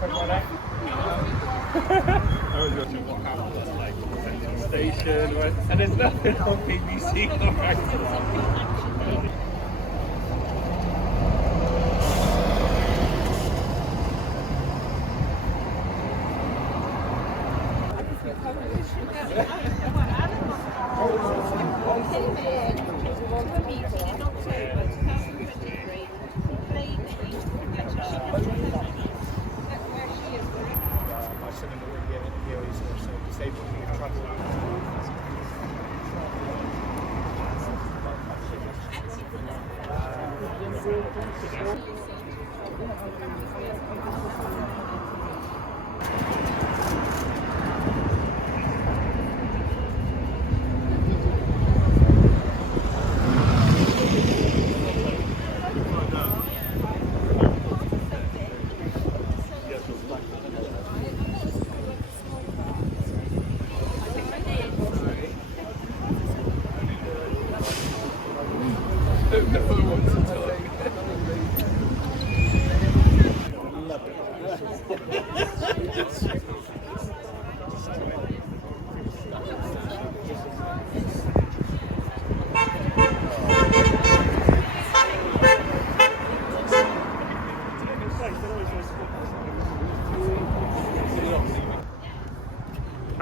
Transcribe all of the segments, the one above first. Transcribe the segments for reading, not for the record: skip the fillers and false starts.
I was watching what happened at like Central Station, and there's nothing on BBC.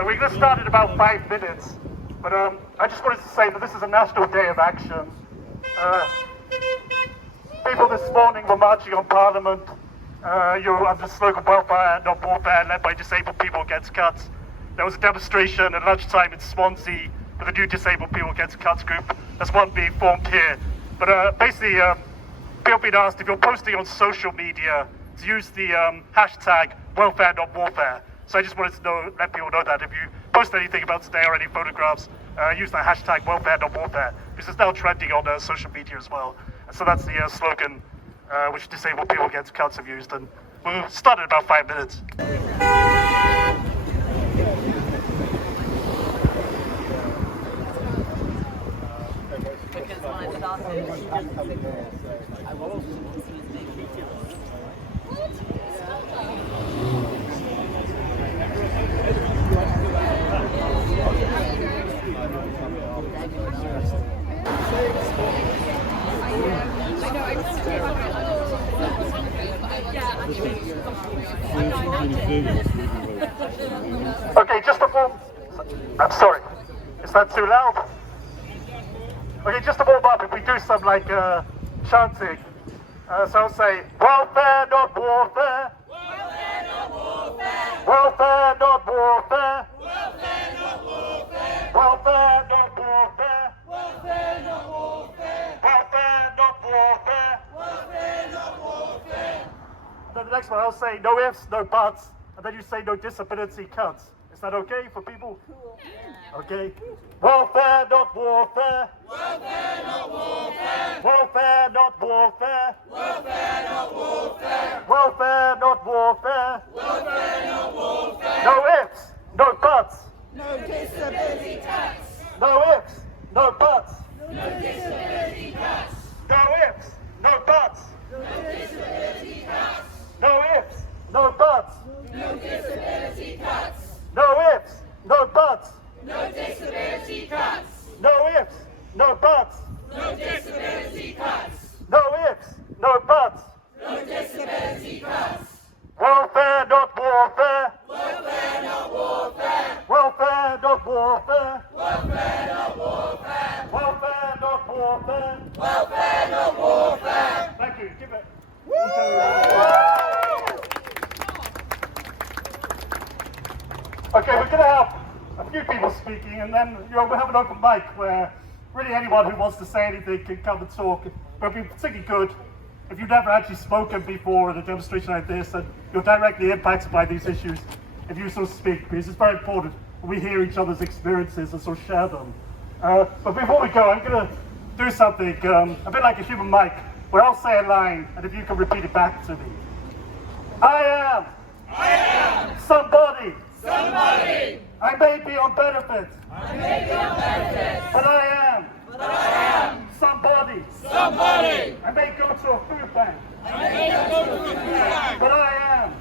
We're going to start in about 5 minutes, but I just wanted to say that this is a national day of action. People this morning were marching on Parliament. You're under the slogan welfare, not warfare, led by disabled people against cuts. There was a demonstration at lunchtime in Swansea with the new Disabled People Against Cuts group. There's one being formed here. But basically, people have been asked if you're posting on social media to use the hashtag welfare, not warfare. So I just wanted to let people know that if you post anything about today or any photographs, use that hashtag welfare, not warfare, because it's now trending on social media as well. And so that's the slogan which Disabled People Against Cuts have used. And we'll start in about 5 minutes. Okay, just before... I'm sorry. Is that too loud? Okay, just to warm up, if we do some like chanting. So I'll say, welfare, not warfare. Welfare, not warfare. Welfare, not warfare. Welfare, not warfare. Welfare, not warfare. Welfare, not warfare. Welfare, not warfare. Welfare, not warfare. Then the next one, I'll say no ifs, no buts, and then you say no disability cuts. Is that okay for people? Cool. Okay. Welfare, not warfare. Welfare, not warfare. Welfare, not warfare. Welfare, not warfare. Welfare, not warfare. Welfare, not warfare. No ifs, no buts. No disability tax. No ifs, no buts. No disability tax. No ifs, no buts. No disability tax. No ifs, no buts. No disability tax. No ifs, no buts. No disability tax. No ifs, no buts. No disability tax. No ifs, no buts. No disability tax. Welfare, not warfare. Welfare, not warfare. Welfare, not warfare. Welfare, not warfare. Welfare, not warfare. Welfare, not warfare. Thank you. Give it. Okay, we're going to have a few people speaking, and then we'll have an open mic where really anyone who wants to say anything can come and talk. It'll be particularly good if you've never actually spoken before at a demonstration like this, and you're directly impacted by these issues, if you so speak, because it's very important we hear each other's experiences and so share them. But before we go, I'm going to do something a bit like a human mic, where I'll say a line, and if you can repeat it back to me. I am somebody. I may be on benefits. But I am somebody. I may go to a food bank. But I am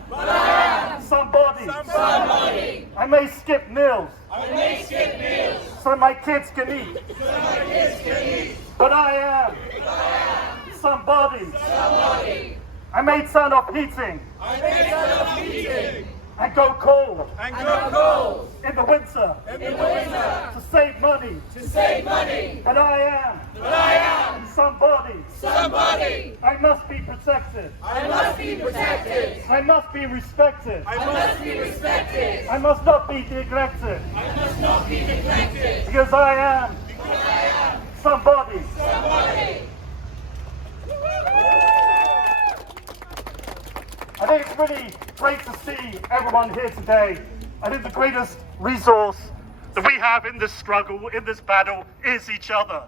may skip meals. I may skip meals. So my kids can eat. So my kids can eat. But I am. Somebody. Somebody. I may turn off heating. I may turn off heating. And go cold. And go cold. In the winter. In the winter. To save money. To save money. But I am. But I am. Somebody. Somebody. I must be protected. I must be protected. I must be respected. I must be respected. I must not be neglected. I must not be neglected. Because I am. Because I am. Somebody. Somebody. I think it's really great to see everyone here today. I think the greatest resource that we have in this struggle, in this battle, is each other.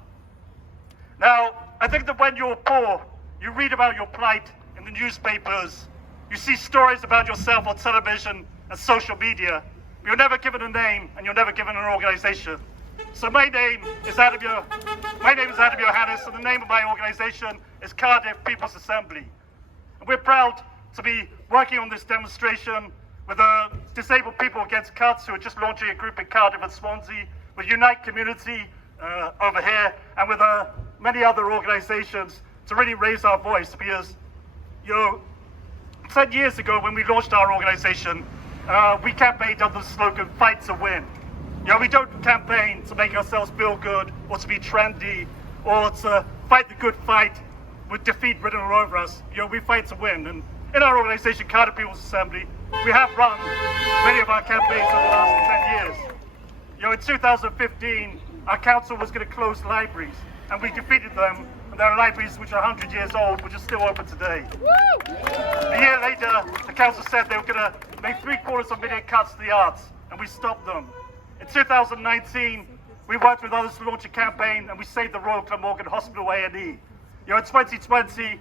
Now, I think that when you're poor, you read about your plight in the newspapers, you see stories about yourself on television and social media, but you're never given a name and you're never given an organization. So my name is Johannes, and the name of my organization is Cardiff People's Assembly. And we're proud to be working on this demonstration with the Disabled People Against Cuts, who are just launching a group in Cardiff and Swansea, with Unite Community over here, and with many other organizations to really raise our voice. Because, 10 years ago when we launched our organization, we campaigned under the slogan, "Fight to Win." We don't campaign to make ourselves feel good or to be trendy or to fight the good fight with defeat written all over us. We fight to win. And in our organization, Cardiff People's Assembly, we have run many of our campaigns over the last 10 years. In 2015, our council was going to close libraries, and we defeated them. And there are libraries which are 100 years old, which are still open today. A year later, the council said they were going to make $750,000 cuts to the arts, and we stopped them. In 2019, we worked with others to launch a campaign, and we saved the Royal Glamorgan Hospital A&E. In 2020,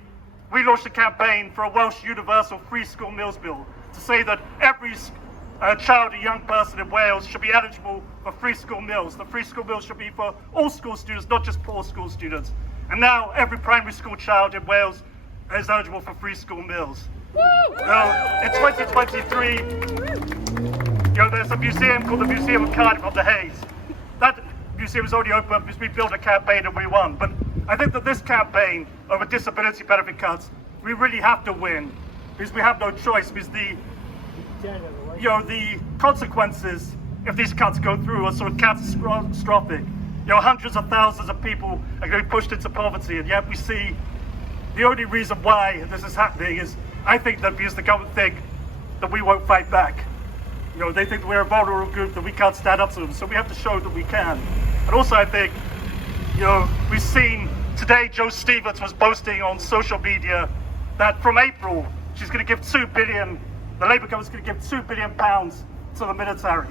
we launched a campaign for a Welsh universal free school meals bill to say that every child and young person in Wales should be eligible for free school meals. The free school meals should be for all school students, not just poor school students. And now every primary school child in Wales is eligible for free school meals. In 2023, there's a museum called the Museum of Cardiff on the Hayes. That museum was only open because we built a campaign and we won. But I think that this campaign over disability benefit cuts, we really have to win because we have no choice. Because the consequences if these cuts go through are sort of catastrophic. Hundreds of thousands of people are going to be pushed into poverty, and yet we see the only reason why this is happening is, I think, that because the government think that we won't fight back. They think we're a vulnerable group, that we can't stand up to them, so we have to show that we can. And also, I think, we've seen today Jo Stevens was boasting on social media that from April, she's going to give £2 billion, the Labour government's going to give £2 billion to the military.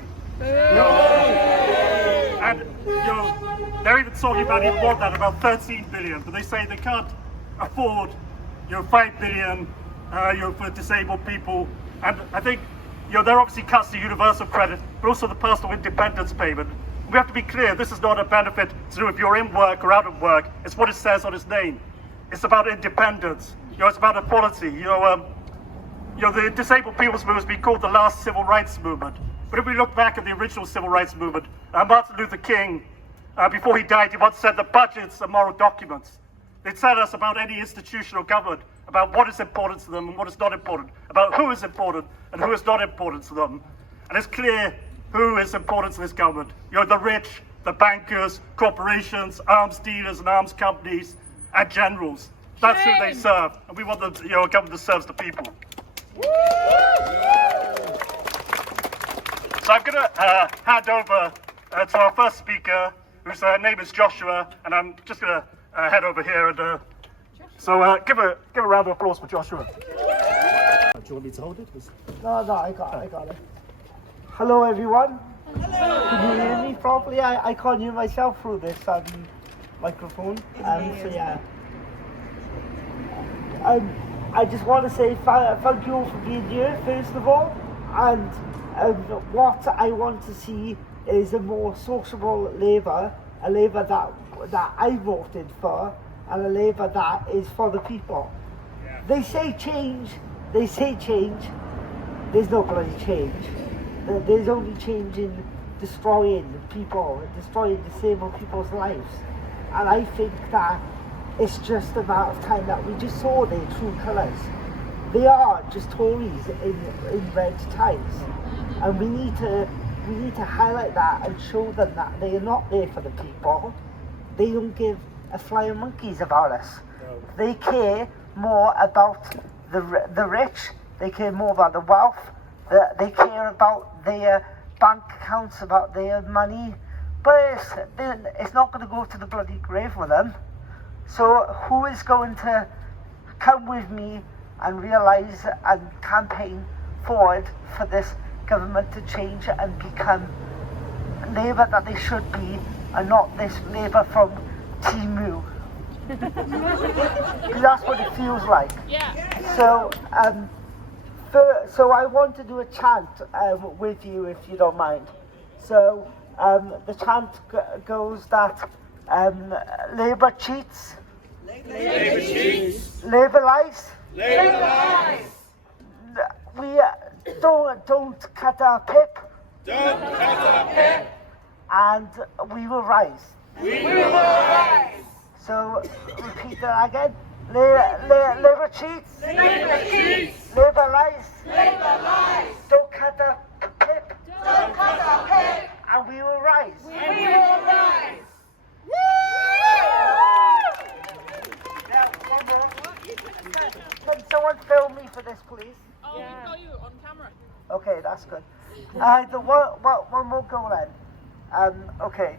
And they're even talking about even more than that, about 13 billion, but they say they can't afford 5 billion for disabled people. And I think there are obviously cuts to universal credit, but also the personal independence payment. We have to be clear, this is not a benefit to do if you're in work or out of work. It's what it says on its name. It's about independence. It's about equality. The disabled people's movement has been called the last civil rights movement. But if we look back at the original civil rights movement, Martin Luther King, before he died, he once said that budgets are moral documents. They tell us about any institution or government, about what is important to them and what is not important, about who is important and who is not important to them. And it's clear who is important to this government. The rich, the bankers, corporations, arms dealers and arms companies, and generals. That's who they serve. And we want a government that serves the people. So I'm going to hand over to our first speaker, whose name is Joshua, and I'm just going to head over here and give a round of applause for Joshua. Do you want me to hold it? No, I got it. Hello, everyone. Hello. Can you hear me properly? I can't hear myself through this microphone. So yeah. I just want to say thank you all for being here, first of all, and what I want to see is a more sociable Labour, a Labour that I voted for, and a Labour that is for the people. Yeah. They say change, there's no bloody change. there's only change in destroying people, destroying disabled people's lives. And I think that it's just a matter of time that we just saw their true colours. They are just Tories in red ties, and we need to highlight that and show them that they are not there for the people. They don't give a flying monkeys about us. They care more about the rich. They care more about the wealth. They care about their bank accounts, about their money. But it's not going to go to the bloody grave with them. So who is going to come with me and realise and campaign forward for this government to change and become Labour that they should be, and not this Labour from Timu? Because that's what it feels like. Yeah. So, so I want to do a chant with you, if you don't mind. So the chant goes that Labour cheats. Labour cheats. Labour lies. Labour lies. We don't cut our pip. Don't cut our pip. And we will rise. We will rise. So repeat that again. Labour cheats. Labour cheats. Labour lies. Labour lies. Don't cut our pip. Don't cut our pip. And we will rise. We will rise. Now, one more. Can someone film me for this, please? Oh, we've got you on camera. Okay, that's good. One more go then. Okay.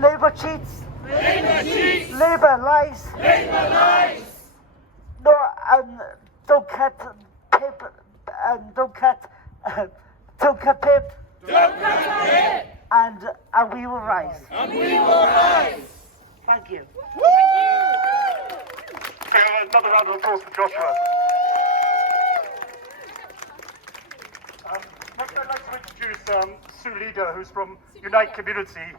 Labour cheats. Labour cheats. Labour lies. Labour lies. No, don't cut pip. Don't cut pip. Don't cut pip. And we will rise. And we will rise. Thank you. Another round of applause for Joshua. Next I'd like to introduce Sue Leader, who's from Unite Community.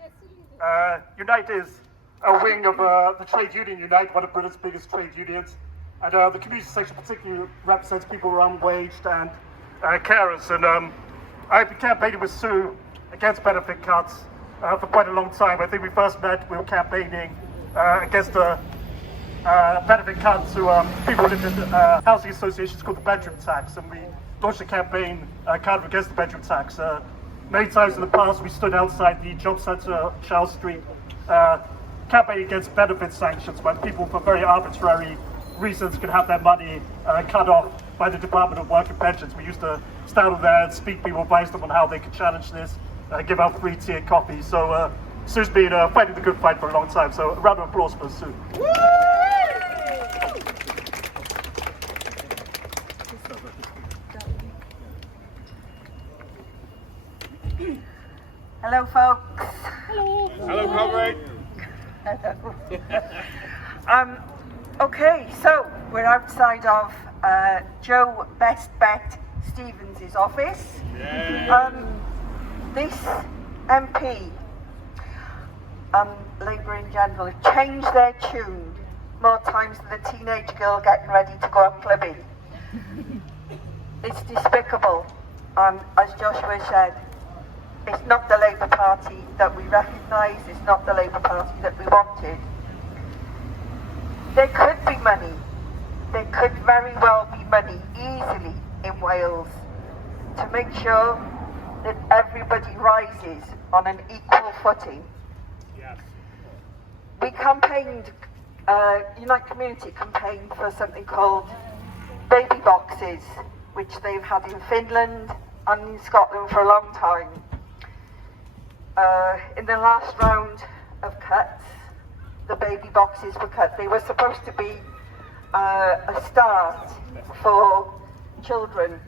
Unite is a wing of the trade union Unite, one of Britain's biggest trade unions. And the community section particularly represents people who are unwaged and carers. And I've been campaigning with Sue against benefit cuts for quite a long time. I think we first met, we were campaigning against the benefit cuts to people who lived in housing associations called the bedroom tax. And we launched a campaign Cardiff against the bedroom tax. Many times in the past, we stood outside the job centre, Charles Street, campaigning against benefit sanctions, when people, for very arbitrary reasons, could have their money cut off by the Department of Work and Pensions. We used to stand over there and speak people, advise them on how they could challenge this, give out free tea and coffee. So Sue's been fighting the good fight for a long time. So a round of applause for Sue. Hello, folks. Hello, comrade. Okay, so we're outside of Joe Best Bet Stevens' office. This MP, Labour in general, have changed their tune more times than a teenage girl getting ready to go out clubbing. It's despicable, and as Joshua said, it's not the Labour Party that we recognise, it's not the Labour Party that we wanted. There could be money, there could very well be money easily in Wales to make sure that everybody rises on an equal footing. Yes. We campaigned, Unite Community campaigned for something called baby boxes, which they've had in Finland and in Scotland for a long time. In the last round of cuts, the baby boxes were cut. They were supposed to be a start for children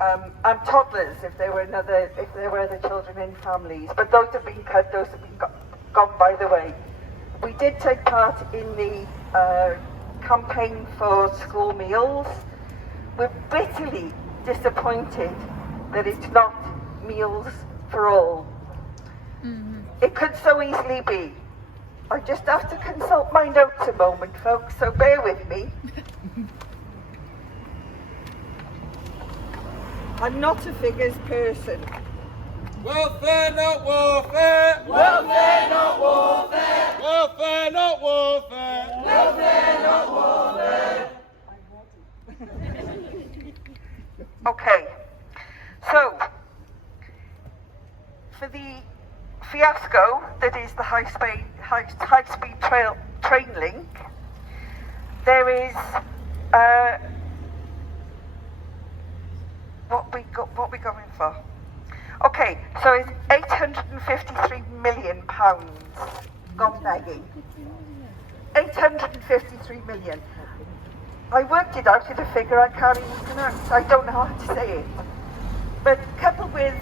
and toddlers if there were other children in families. But those have been cut. Those have been gone by the way. We did take part in the campaign for school meals. We're bitterly disappointed that it's not meals for all. It could so easily be. I just have to consult my notes a moment, folks, so bear with me. I'm not a figures person. Welfare, not warfare. Welfare, not warfare. Welfare, not warfare. Welfare, not warfare. Okay, so for the fiasco that is the high-speed train link, there is what we going for? Okay, so it's £853 million gone begging. 853 million. I worked it out at a figure I can't even pronounce. I don't know how to say it. But coupled with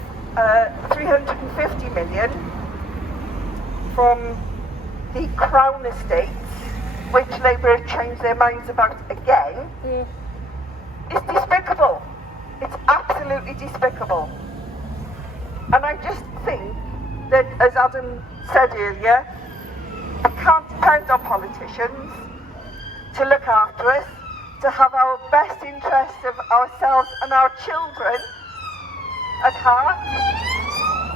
350 million from the Crown Estate, which Labour have changed their minds about again, is despicable. It's absolutely despicable. And I just think that, as Adam said earlier, we can't depend on politicians to look after us, to have our best interests of ourselves and our children at heart.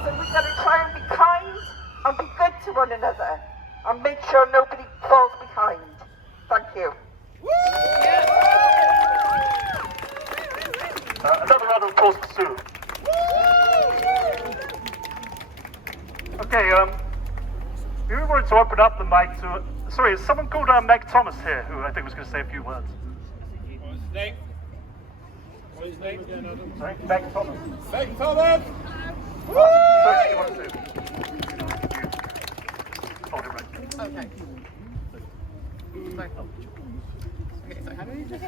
So we've got to try and be kind and be good to one another and make sure nobody falls behind. Thank you. Another round of applause for Sue. Okay, we wanted to open up the mic to... Sorry, is someone called Meg Thomas here, who I think was going to say a few words? What's his name? What's his name again, Adam? Sorry, Meg Thomas. Meg Thomas! Sorry, you want to... Hold it right. Okay. Okay, so how do you just...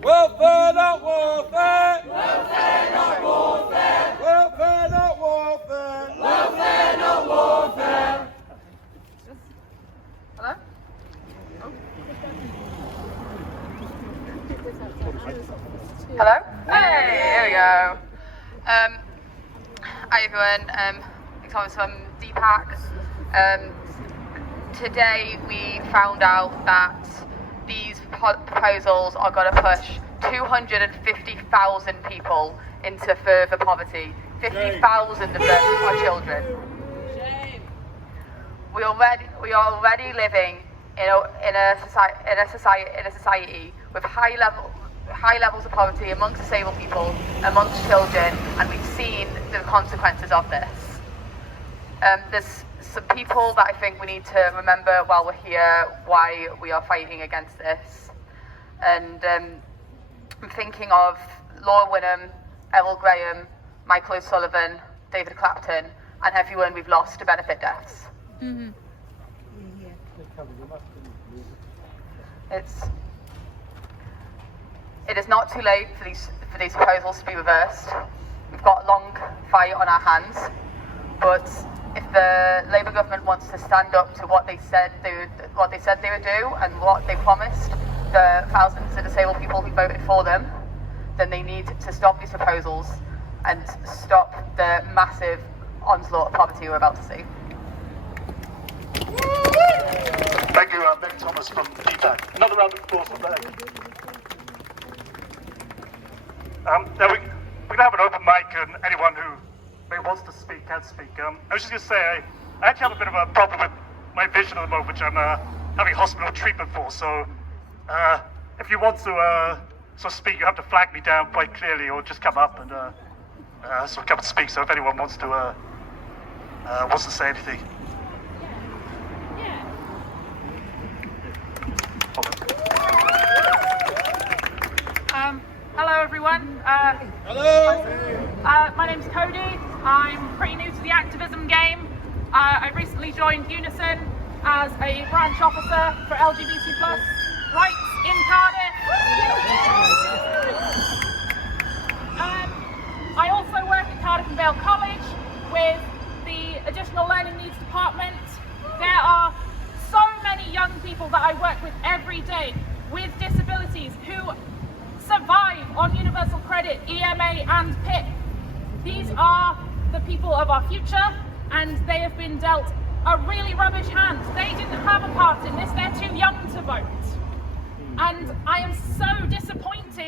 Welfare, not warfare. Welfare, not warfare. Welfare, not warfare. Welfare, not warfare. Hello? Hello? Hey, here we go. Hi everyone, Thomas from DPAC. Today we found out that these proposals are going to push 250,000 people into further poverty. 50,000 of them are children. Shame. We are already living in a society with high levels of poverty amongst disabled people, amongst children, and we've seen the consequences of this. There's some people that I think we need to remember while we're here why we are fighting against this. And I'm thinking of Laura Wynnham, Errol Graham, Michael O'Sullivan, David Clapton, and everyone we've lost to benefit deaths. Mm-hmm. It is not too late for these proposals to be reversed. We've got a long fight on our hands, but if the Labour government wants to stand up to what they said they would do and what they promised the thousands of disabled people who voted for them, then they need to stop these proposals and stop the massive onslaught of poverty we're about to see. Thank you, Meg Thomas from DPAC. Another round of applause for Meg. Now we're going to have an open mic, and anyone who wants to speak can speak. I was just going to say, I actually have a bit of a problem with my vision at the moment, which I'm having hospital treatment for. So if you want to sort of speak, you have to flag me down quite clearly, or just come up and sort of come and speak. So if anyone wants to say anything. Hello everyone. Hello. My name's Cody. I'm pretty new to the activism game. I recently joined Unison as a branch officer for LGBT+ rights in Cardiff. I also work at Cardiff and Vale College with the Additional Learning Needs Department. There are so many young people that I work with every day with disabilities who survive on universal credit, EMA and PIP. These are the people of our future, and they have been dealt a really rubbish hand. They didn't have a part in this, they're too young to vote. And I am so disappointed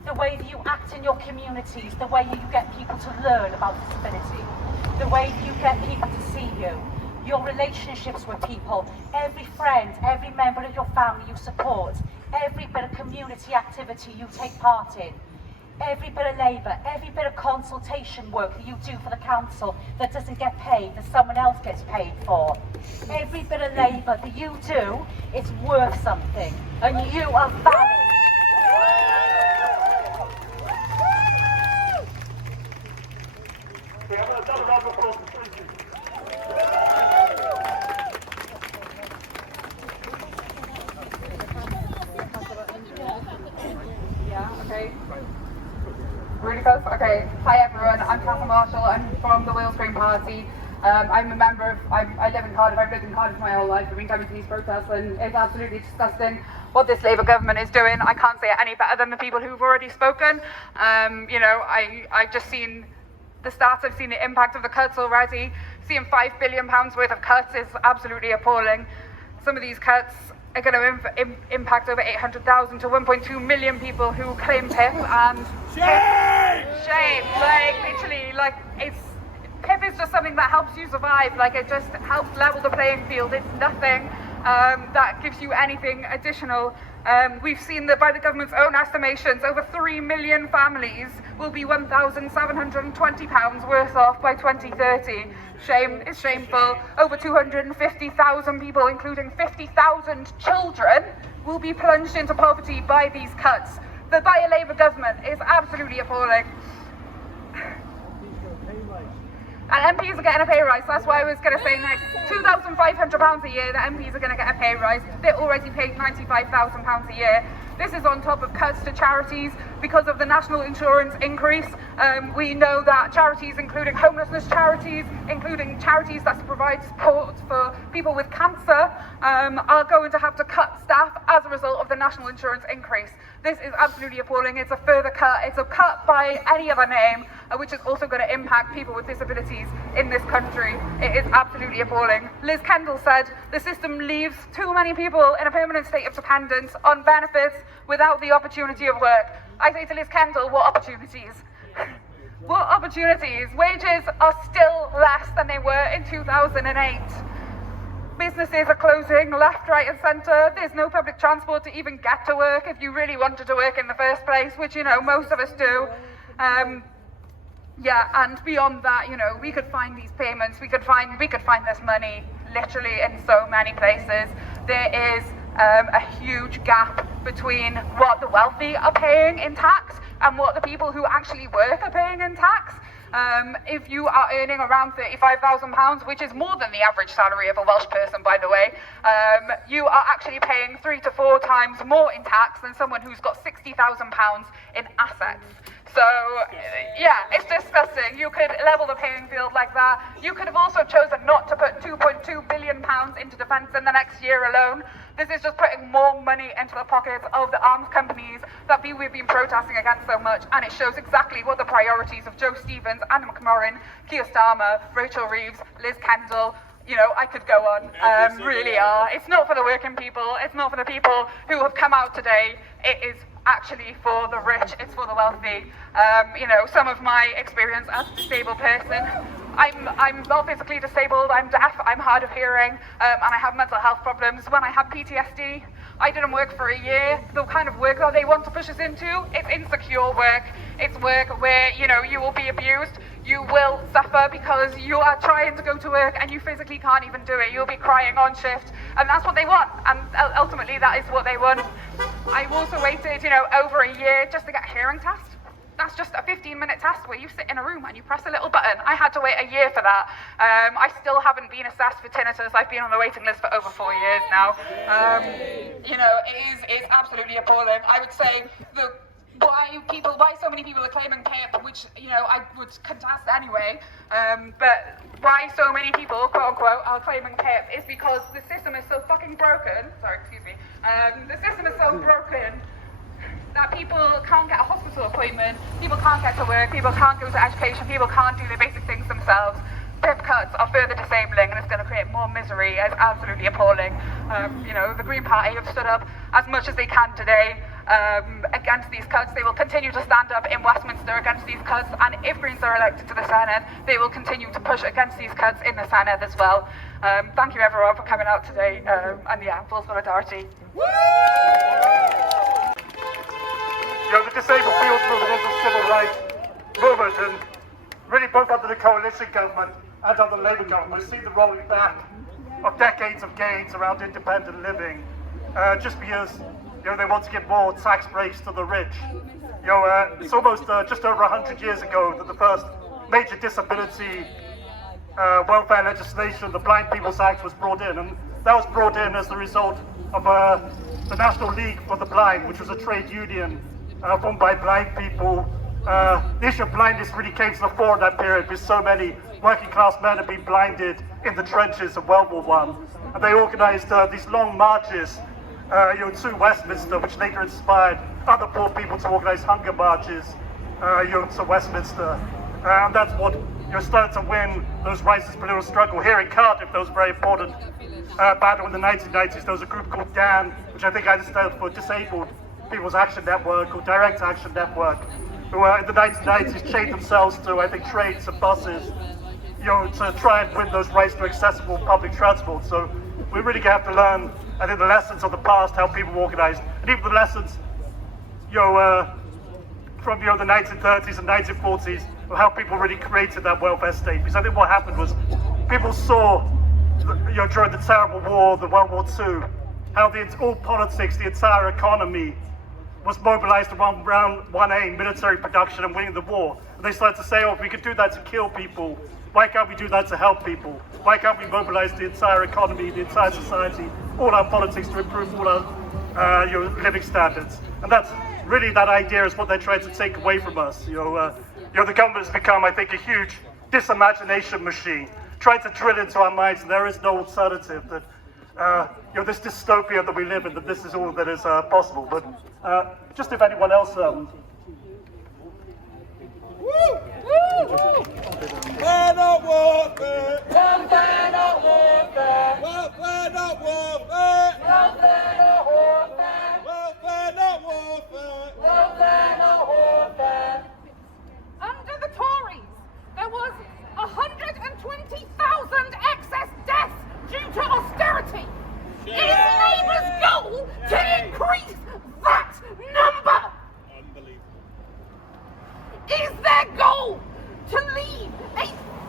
the way that you act in your communities, the way you get people to learn about disability, the way that you get people to see you, your relationships with people, every friend, every member of your family you support, every bit of community activity you take part in, every bit of labour, every bit of consultation work that you do for the council that doesn't get paid, that someone else gets paid for. Every bit of labour that you do is worth something, and you are valid. Okay, I'm going to have a round of applause for Bridget. Yeah, okay. Really close? Okay. Hi everyone, I'm Catherine Marshall, I'm from the Wales Green Party. I'm a member of, I live in Cardiff, I've lived in Cardiff my whole life, I've been coming to these protests and it's absolutely disgusting what this Labour government is doing. I can't say it any better than the people who've already spoken. You know, I've just seen the stats, I've seen the impact of the cuts already. Seeing £5 billion worth of cuts is absolutely appalling. Some of these cuts are going to impact over 800,000 to 1.2 million people who claim PIP, and shame, like literally, like PIP is just something that helps you survive, like it just helps level the playing field. It's nothing that gives you anything additional. We've seen that by the government's own estimations, over 3 million families will be £1,720 worse off by 2030. Shame, it's shameful. Over 250,000 people, including 50,000 children, will be plunged into poverty by these cuts. But by a Labour government is absolutely appalling. And MPs are getting a pay rise, so that's what I was going to say next. £2,500 a year, the MPs are going to get a pay rise. They're already paid £95,000 a year. This is on top of cuts to charities because of the national insurance increase. We know that charities, including homelessness charities, including charities that provide support for people with cancer, are going to have to cut staff as a result of the national insurance increase. This is absolutely appalling. It's a further cut. It's a cut by any other name, which is also going to impact people with disabilities in this country. It is absolutely appalling. Liz Kendall said, the system leaves too many people in a permanent state of dependence on benefits without the opportunity of work. I say to Liz Kendall, what opportunities? What opportunities? Wages are still less than they were in 2008. Businesses are closing left, right and centre. There's no public transport to even get to work if you really wanted to work in the first place, which, you know, most of us do. Yeah, and beyond that, you know, we could find these payments, we could find this money literally in so many places. There is a huge gap between what the wealthy are paying in tax and what the people who actually work are paying in tax. If you are earning around £35,000, which is more than the average salary of a Welsh person, by the way, you are actually paying 3 to 4 times more in tax than someone who's got £60,000 in assets. So, yeah, it's disgusting. You could level the paying field like that. You could have also chosen not to put £2.2 billion into defence in the next year alone. This is just putting more money into the pockets of the arms companies that we've been protesting against so much, and it shows exactly what the priorities of Joe Stevens, Anna McMorrin, Keir Starmer, Rachel Reeves, Liz Kendall, you know, I could go on, really are. It's not for the working people, it's not for the people who have come out today, it is actually for the rich, it's for the wealthy. You know, some of my experience as a disabled person, I'm not physically disabled, I'm deaf, I'm hard of hearing, and I have mental health problems. When I had PTSD, I didn't work for a year. The kind of work that they want to push us into, it's insecure work. It's work where, you know, you will be abused, you will suffer because you are trying to go to work and you physically can't even do it. You'll be crying on shift, and that's what they want, and ultimately that is what they want. I've also waited, you know, over a year just to get a hearing test. That's just a 15-minute test where you sit in a room and you press a little button. I had to wait a year for that. I still haven't been assessed for tinnitus. I've been on the waiting list for over 4 years now. You know, it's absolutely appalling. I would say why so many people are claiming PIP, which, you know, I would contest anyway, but why so many people, quote unquote, are claiming PIP is because the system is so fucking broken. Sorry, excuse me. The system is so broken that people can't get a hospital appointment, people can't get to work, people can't go to education, people can't do the basic things themselves. PIP cuts are further disabling and it's going to create more misery. It's absolutely appalling. You know, the Green Party have stood up as much as they can today. against these cuts. They will continue to stand up in Westminster against these cuts, and if Greens are elected to the Senate, they will continue to push against these cuts in the Senate as well. Thank you everyone for coming out today, and yeah, full solidarity. The disabled fields movement is a civil rights movement, and really both under the coalition government and under the Labour government, we've seen the rolling back of decades of gains around independent living, just because they want to give more tax breaks to the rich. It's almost just over 100 years ago that the first major disability welfare legislation, the Blind People's Act, was brought in, and that was brought in as the result of the National League for the Blind, which was a trade union formed by blind people. The issue of blindness really came to the fore in that period because so many working class men had been blinded in the trenches of World War I. And they organised these long marches to Westminster, which later inspired other poor people to organise hunger marches to Westminster. And that's what started to win those rights political struggle. Here in Cardiff, there was a very important battle in the 1990s. There was a group called DAN, which I think I understand for Disabled People's Action Network or Direct Action Network, who in the 1990s chained themselves to, I think, trains and buses, to try and win those rights to accessible public transport. So we really have to learn, I think, the lessons of the past, how people organised, and even the lessons, from the 1930s and 1940s of how people really created that welfare state. Because I think what happened was people saw, during the terrible war, the World War II, how all politics, the entire economy was mobilized around one aim, military production and winning the war. And they started to say, if we could do that to kill people, why can't we do that to help people? Why can't we mobilize the entire economy, the entire society, all our politics to improve all our living standards? And that's really, that idea is what they're trying to take away from us. The government has become, I think, a huge disimagination machine, trying to drill into our minds there is no alternative, that this dystopia that we live in, that this is all that is possible. But just if anyone else... Welfare not warfare! Welfare not warfare! Welfare not warfare! Welfare not warfare! Welfare not warfare! Welfare not warfare! Under the Tories, there was 120,000 excess deaths due to austerity. Is Labour's goal to increase that number? Unbelievable. Is their goal to leave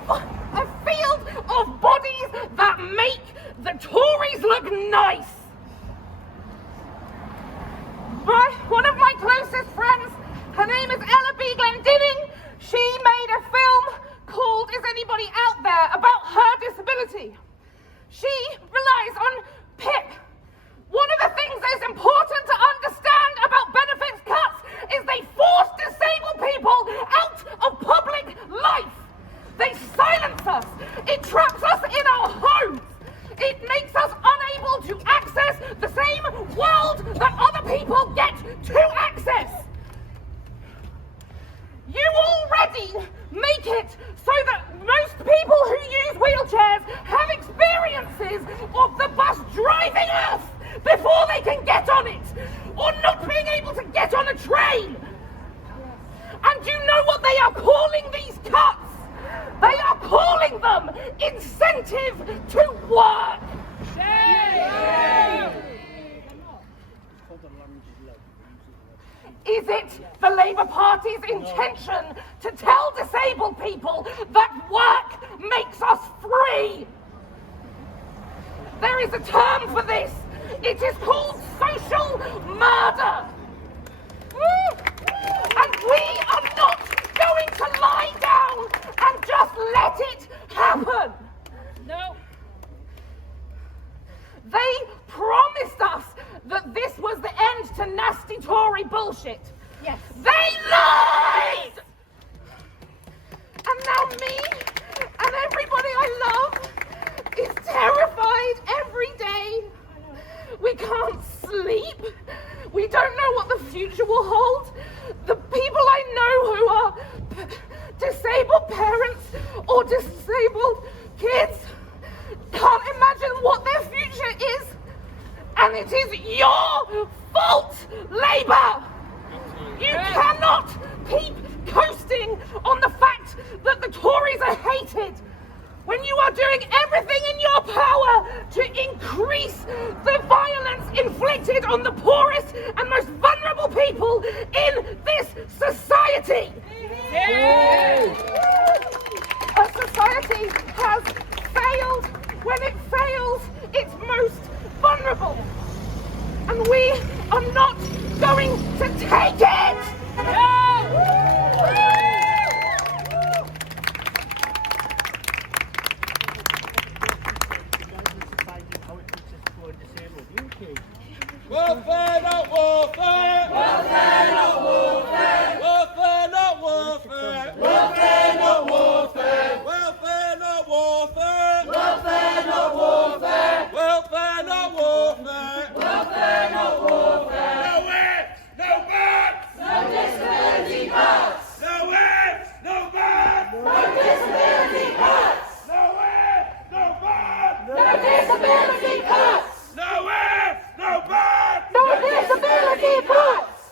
a field of bodies that make the Tories look nice? One of my closest friends, her name is Ella B. Glendinning, she made a film called Is Anybody Out There about her disability. She relies on PIP. One of the things that is important to understand about benefits cuts is they force disabled people out of public life. They silence us. It traps us in our homes. It makes us unable to access the same world that other people get to access. You already make it so that most people who use wheelchairs have experiences of the bus driving off before they can get on it, or not being able to get on a train. And you know what they are calling these cuts? They are calling them incentive to work. Is it the Labour Party's intention to tell disabled people that work makes us free? There is a term for this. It is called social murder. And we are not going to lie down and just let it happen. No. They promised us that this was the end to nasty Tory bullshit. Yes. They lied! And now me and everybody I love is terrified every day. We can't sleep. We don't know what the future will hold. The people I know who are disabled parents or disabled kids can't imagine what their future is. And it is your fault, Labour! You cannot keep coasting on the fact that the Tories are hated when you are doing everything in your power to increase the violence inflicted on the poorest and most vulnerable people in this society. A society has failed when it fails its most vulnerable. And we are not going to take it! Welfare, not warfare! Welfare, not warfare! Welfare, not warfare! Welfare, not warfare! Welfare, not warfare! Welfare, not warfare! Welfare, not warfare! Welfare, not warfare! No ifs, no buts! No disability cuts! No ifs, no buts! No disability cuts! No ifs, no buts! No disability cuts! No ifs, no buts! No disability cuts!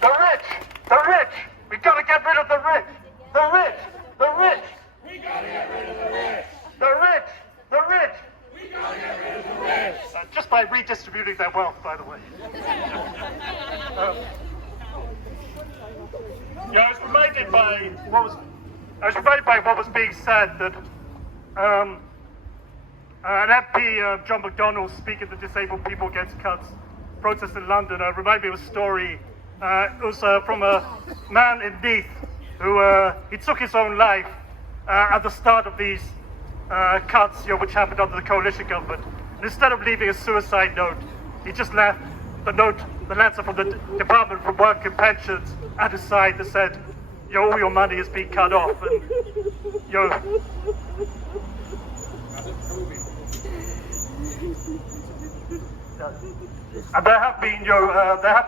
The rich! We gotta get rid of the rich! The rich! The rich! We gotta get rid of the rich! The rich! The rich! We gotta get rid of the rich! Just by redistributing their wealth, by the way. I was reminded by what was being said that an MP, John McDonnell, speaking to disabled people against cuts, protest in London, reminded me of a story. It was from a man in Neath who he took his own life at the start of these cuts, which happened under the coalition government. And instead of leaving a suicide note, he just left the letter from the Department for Work and Pensions at his side that said, all your money is being cut off. And, and there have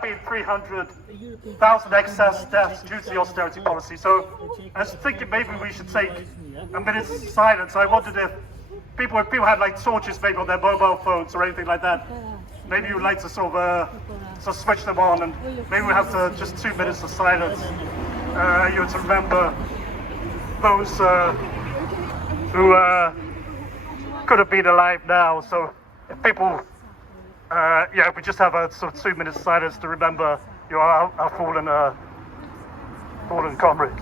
been 300,000 excess deaths due to the austerity policy. So I was thinking maybe we should take a minute's silence. I wondered if people had like torches maybe on their mobile phones or anything like that. Maybe you'd like to sort of switch them on, and maybe we have just 2 minutes of silence. To remember those who could have been alive now. So if people, if we just have a sort of 2 minutes silence to remember our fallen comrades.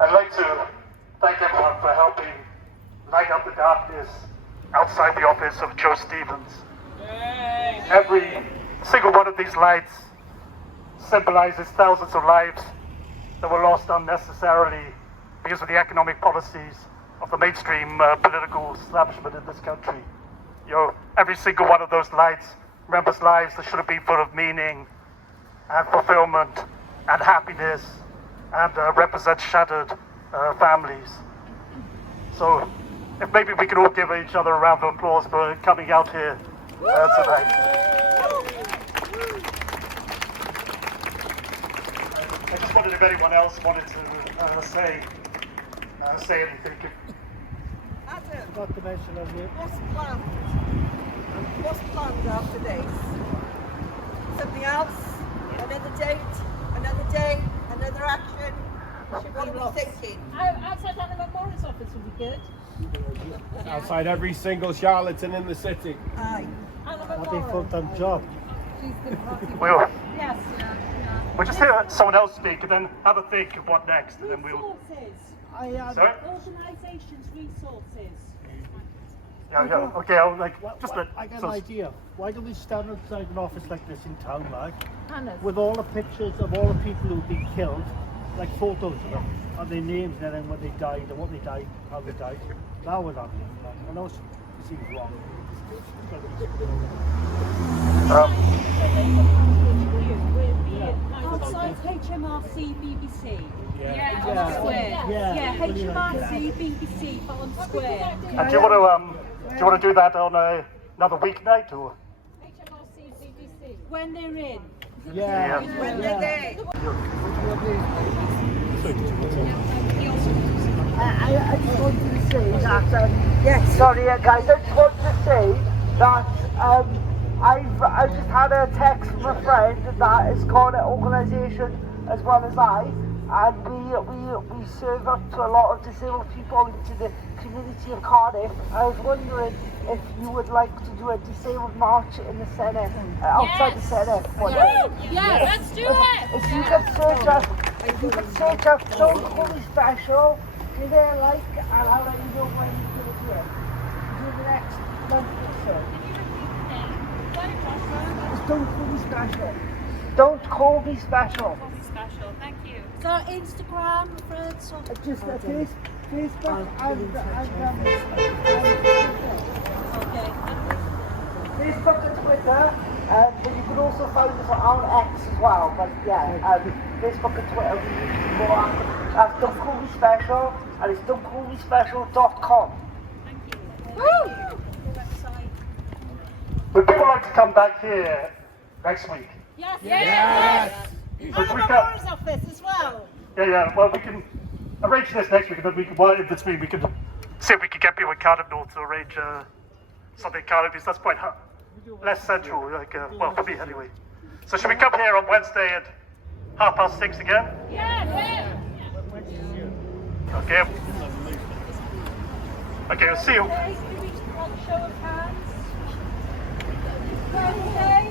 I'd like to thank everyone for helping light up the darkness outside the office of Joe Stevens. Every single one of these lights symbolizes thousands of lives that were lost unnecessarily because of the economic policies of the mainstream political establishment in this country. every single one of those lights, members' lives that should have been full of meaning and fulfillment and happiness and represent shattered families. So if maybe we could all give each other a round of applause for coming out here tonight. I just wondered if anyone else wanted to say anything. Adam, what's planned? What's planned after this? Something else? Another date? Another day? Another action? What are we thinking? Outside Anna Memorial's office would be good. Outside every single charlatan in the city. Aye. Anna What a Memorial. full-time job. Yes. We'll just hear someone else speak and then have a think of what next, and then we'll. Sorry? Organisations, resources. Yeah. Okay. I'll I got an idea. Why don't we stand outside an office like this in town, right? Hannah's. With all the pictures of all the people who've been killed, like photos of them, and their names, and then when they died, and what they died, how they died. That would happen. I know it seems wrong. Outside HMRC, BBC. Yeah. HMRC, BBC, Bond Square. And do you want to do that on another weeknight or? HMRC, BBC. When they're in. Yeah. When they're there. I just wanted to say that, yes, sorry guys, I just wanted to say that I just had a text from a friend that has got an organisation as well as I, and we serve up to a lot of disabled people into the community of Cardiff. I was wondering if you would like to do a disabled march in the Senate, outside the Senate one day. Yeah, let's do it. If you could search up Don't Call Me Special, give it a like, and I'll let you know when you're going to do it. Do the next month or so. It's Don't Call Me Special. Don't Call Me Special. Special, thank you. So Instagram, Threads, or Just Facebook Facebook and Twitter, but you can also find us on X as well. But yeah, Facebook and Twitter, that's Don't Call Me Special, and it's don'tcallmespecial.com. Would people like to come back here next week? Yes. So can we come? Office as well. Yeah. Well, we can arrange this next week, and then we can. Well, in between, we can see if we can get people in Cardiff North to arrange something in Cardiff, because that's quite less central. Well, for me anyway. So should we come here on Wednesday at 6:30 again? Yeah. Okay. Okay, we'll see you. Show of hands. Wednesday.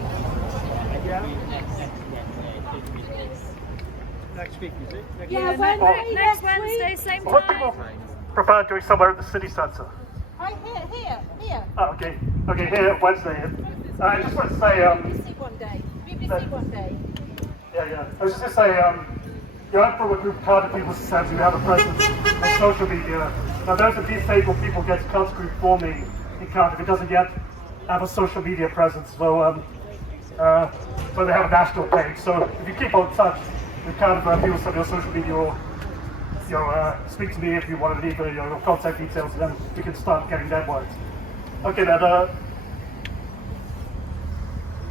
Next week, is it? Yeah, Next Wednesday, same What people prefer doing somewhere at the city centre? Here. Oh, okay, here Wednesday. I just want to say, BBC one day. BBC one day. Yeah. I was just going to say, I'm from a group of Cardiff People Society. We have a presence on social media. Now, there's a Disabled People Gets Cuts group forming in Cardiff. It doesn't yet have a social media presence, so but they have a national page. So if you keep on touch with Cardiff People on your social media, or speak to me if you want to leave your contact details, and then we can start getting networked. Okay, then.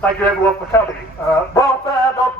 Thank you everyone for coming. Welfare, not